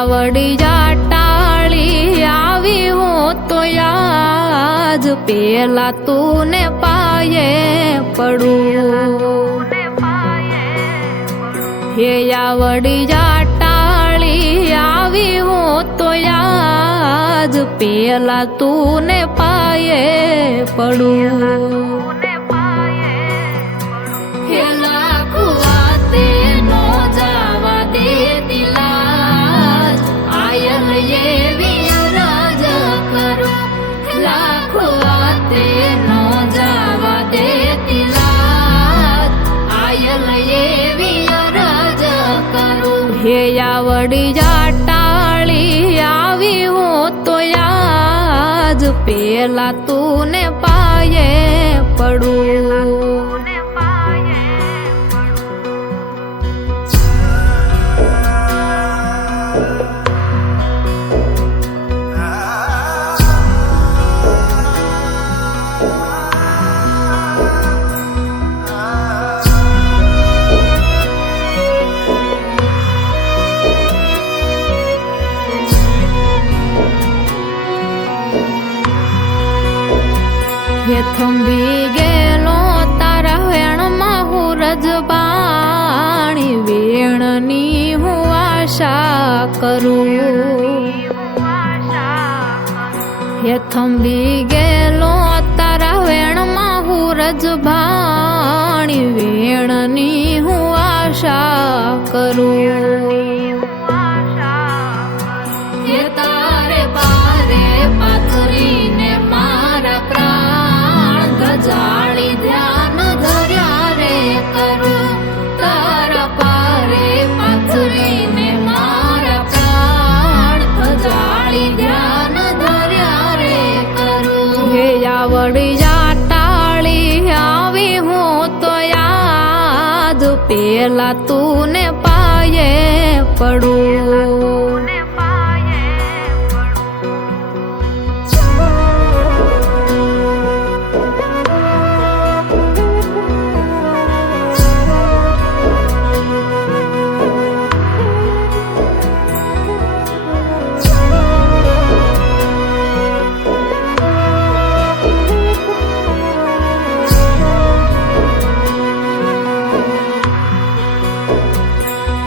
आवड़ी जाटाली आवी हो तो याद पेला तूने पाये पड़ू हे आवड़ी जाटाली आवी हो तो याद पेला तूने पाये पड़ू हे आवड़ी जाटाली आवी हो तो याद पेला तूने पाये पड़ू हे थंबी गेलो तारा वेणमां हूँ रजबाणी वेणनी हूँ आशा करूं हे थंबी गेलो तारा वेणमां हूँ रजबाणी वेणनी हूँ आशा करूं हे तारे पारे पाथरीने मारा जाड़ी ध्यान धर्या रे करूं तारा पारे पाथरी ने मारा प्राण जाड़ी ध्यान धर्या रे करूं हे आवड़ी जाटाली आवी हो तो याद पेला तूने पाये पड़ू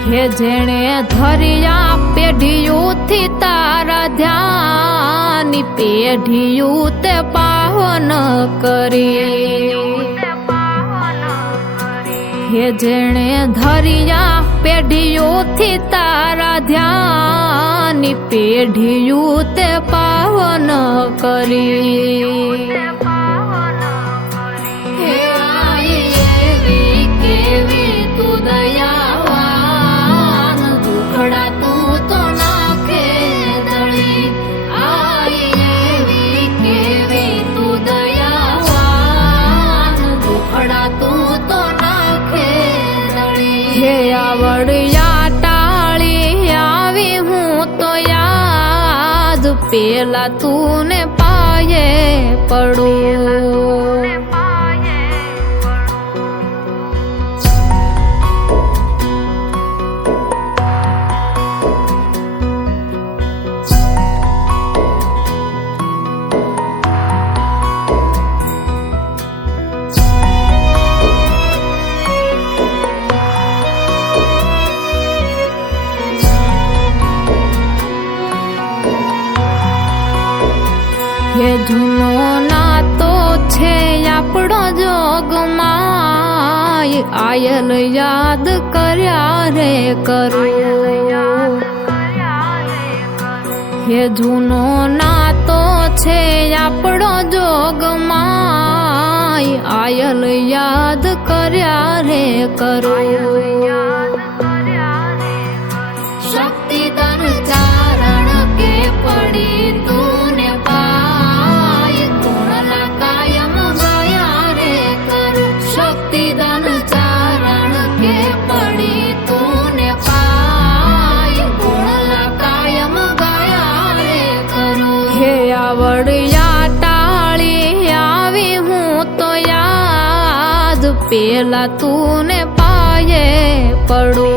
हे जेणे धरिया पेढ़ियों थी तारा ध्यान पेढ़ियों ते पावन करी हे जेणे धरिया पेढ़ियों थी तारा ध्यान पेढ़ियों ते पावन करी हे आई एवी केवी तू दया तू तो नाखे दड़ी आई एवी केवी तू दयावान दुखड़ा तू तो नाखे दड़ी हे आवड़ी जाटाली आवी हूँ तो याद पेला तूने पाये पड़ू हे जूनो नातो छे आपड़ो जोगमाय आयल याद कर्या रे करूं हे जूनो नातो छे आपड़ो जोगमाय आयल याद कर्या रे करूं शक्ति तन चारण के पड़ी तूने आवड़ी जाटाली आवी हूँ तो याद पेला तूने पाये पड़ू।